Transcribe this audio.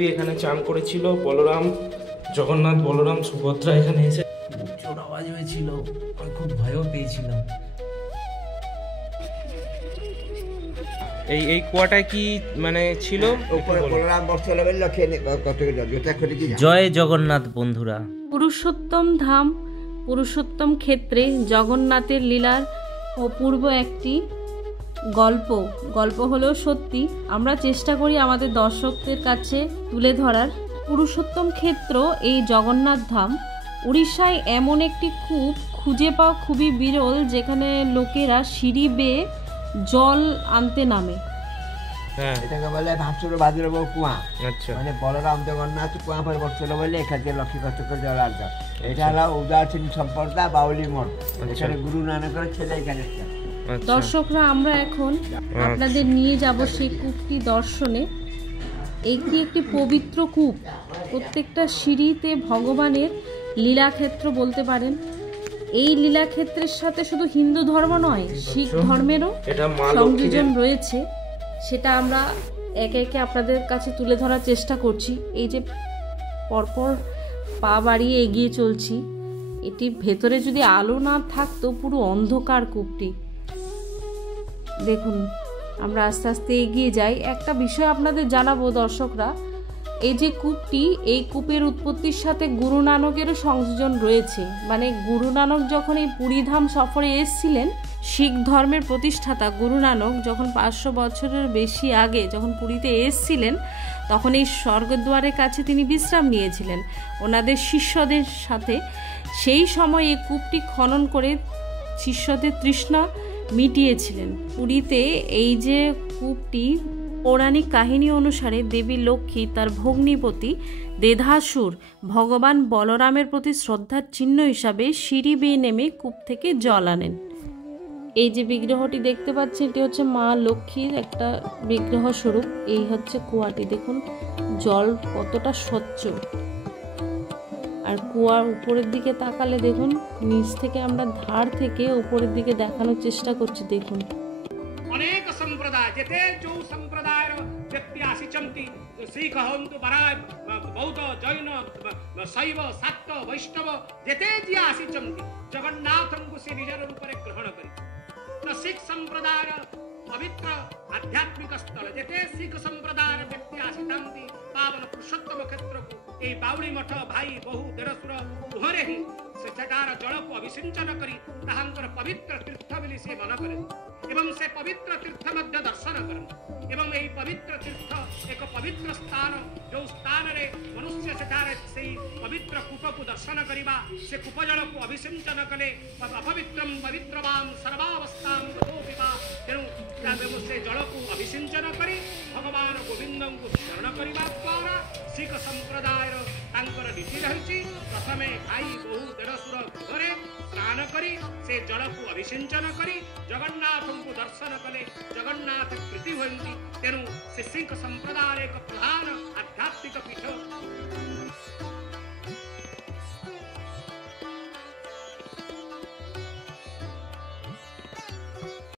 এখানে চান করেছিল বলরাম, জগন্নাথ, বলরাম, সুভদ্রা এখানে এসে জোর আওয়াজ হয়েছিল, আমি খুব ভয়ও পেয়েছিলাম। এই কুয়াটায় কি মানে ছিল? জয় জগন্নাথ বন্ধুরা। পুরুষোত্তম ধাম, পুরুষোত্তম ক্ষেত্রে জগন্নাথের লীলার অপূর্ব একটি গল্প হলেও সত্যি। আমরা চেষ্টা করি আমাদের দর্শকদের কাছে তুলে ধরার। পুরুষোত্তম ক্ষেত্র এই জগন্নাথ ধাম উড়িষ্যায় এমন একটি কূপ খুঁজে পাওয়া খুবই বিরল, যেখানে লোকেরা সিঁড়ি বেয়ে জল আনতে নামে। এটাকে বলে ভাসুর বাজুর কুয়া। মানে বলরাম জগন্নাথ কুয়া পরে বসছিল বলে এখান থেকে লক্ষ্মী কষ্ট করে জল আনতাম। এটা হলো উদাসীন সম্প্রদায় বাউলি মঠ। এখানে গুরু নানকের ছেলে এখানে। দর্শকরা, আমরা এখন আপনাদের নিয়ে যাব সেই কূপটি দর্শনে। এটি একটি পবিত্র কূপ। প্রত্যেকটা সিঁড়িতে ভগবানের লীলাক্ষেত্র বলতে পারেন। এই লীলাক্ষেত্রের সাথে শুধু হিন্দু ধর্ম নয়, শিখ ধর্মেরও সংযোজন রয়েছে। সেটা আমরা একে একে আপনাদের কাছে তুলে ধরার চেষ্টা করছি। এই যে পরপর পা বাড়িয়ে এগিয়ে চলছি, এটির ভেতরে যদি আলো না থাকতো পুরো অন্ধকার কূপটি। দেখুন, আমরা আস্তে আস্তে এগিয়ে যাই। একটা বিষয় আপনাদের জানাবো দর্শকরা, এই যে কূপটি, এই কূপের উৎপত্তির সাথে গুরু নানকেরও সংযোজন রয়েছে। মানে গুরু নানক যখন এই পুরীধাম সফরে এসেছিলেন, শিখ ধর্মের প্রতিষ্ঠাতা গুরু নানক যখন 500 বছরের বেশি আগে যখন পুরীতে এসেছিলেন, তখন এই স্বর্গদ্বারের কাছে তিনি বিশ্রাম নিয়েছিলেন ওনাদের শিষ্যদের সাথে। সেই সময় এই কূপটি খনন করে শিষ্যদের তৃষ্ণা মিটিয়েছিলেন। পুরীতে এই যে কূপটি, পৌরাণিক কাহিনী অনুসারে দেবী লক্ষ্মী তার ভগ্নিপতি দেধাসুর ভগবান বলরামের প্রতি শ্রদ্ধার চিহ্ন হিসাবে সিঁড়ি বেয়ে নেমে কূপ থেকে জল আনেন। এই যে বিগ্রহটি দেখতে পাচ্ছেন, এটি হচ্ছে মা লক্ষ্মীর একটা বিগ্রহ স্বরূপ। এই হচ্ছে কুয়াটি, দেখুন জল কতটা স্বচ্ছ। আর কুয়ার উপরের দিকে তাকালে দেখুন, নিচ থেকে আমরা ধার থেকে উপরের দিকে দেখানোর চেষ্টা করছি। দেখুন অনেক সম্প্রদায় যেতে যে সম্প্রদায়ের ব্যক্তি আসিছন্তি, শিখ হন্তু, বরায়, বৌদ্ধ, জৈন, শৈব, শাক্ত, বৈষ্ণব যেতে যে আসিছন্তি, জগন্নাথଙ୍କୁ ସେ ନିଜର ରୂପରେ ଗ୍ରହଣ କରି। ତ ଶିଖ ସମ୍ପ୍ରଦାୟର ପବିତ୍ର ଆଧ୍ୟାତ୍ମିକ ସ୍ଥଳ ଯେତେ ଶିଖ ସମ୍ପ୍ରଦାୟର ବ୍ୟକ୍ତି ଆସିଥାନ୍ତି ପାବନ ପୁରୁଷୋତ୍ତମ କ୍ଷେତ୍ରକୁ, এই ବାଉଳି ମଠ ଭାଇ ବହୁ ଦେଢ଼ଶୁର ମୁହଁରେ ହିଁ ସେଠାକାର ଜଳକୁ ଅଭିସିଞ୍ଚନ କରି ତାହାଙ୍କର ପବିତ୍ର ତୀର୍ଥ ବୋଲି ସେ ମନ କରେ ଏବଂ ସେ ପବିତ୍ର ତୀର୍ଥ ମଧ୍ୟ ଦର୍ଶନ କରନ୍ତି। ଏବଂ ଏହି ପବିତ୍ର ତୀର୍ଥ ଏକ ପବିତ୍ର ସ୍ଥାନ, ଯେଉଁ ସ୍ଥାନରେ ମନୁଷ୍ୟ ସେଠାରେ ସେହି ପବିତ୍ର କୂପକୁ ଦର୍ଶନ କରିବା, ସେ କୂପ ଜଳକୁ ଅଭିସିଞ୍ଚନ କଲେ ଅପବିତ୍ରମ୍ ପବିତ୍ରବାନ୍ ସର୍ବାବସ୍ଥାଂ ଗତୋ ପିବା। ତେଣୁ ସେ ଜଳକୁ ଅଭିସିଞ୍ଚନ କରି ଭଗବାନ ଗୋବିନ୍ଦଙ୍କୁ ସ୍ମରଣ କରିବା ଦ୍ୱାରା ଶିଖ ସମ୍ପ୍ରଦାୟର ତାଙ୍କର ନୀତି ରହିଛି। ପ୍ରଥମେ ଭାଇ ବହୁ ଦେଢ଼ଶୁର ଗୃହରେ ସ୍ନାନ କରି ସେ ଜଳକୁ ଅଭିସିଞ୍ଚନ କରି ଜଗନ୍ନାଥଙ୍କୁ ଦର୍ଶନ କଲେ ଜଗନ୍ନାଥ ପ୍ରୀତି ହୁଅନ୍ତି। ତେଣୁ ସେ ଶିଖ ସମ୍ପ୍ରଦାୟର ଏକ ପ୍ରଧାନ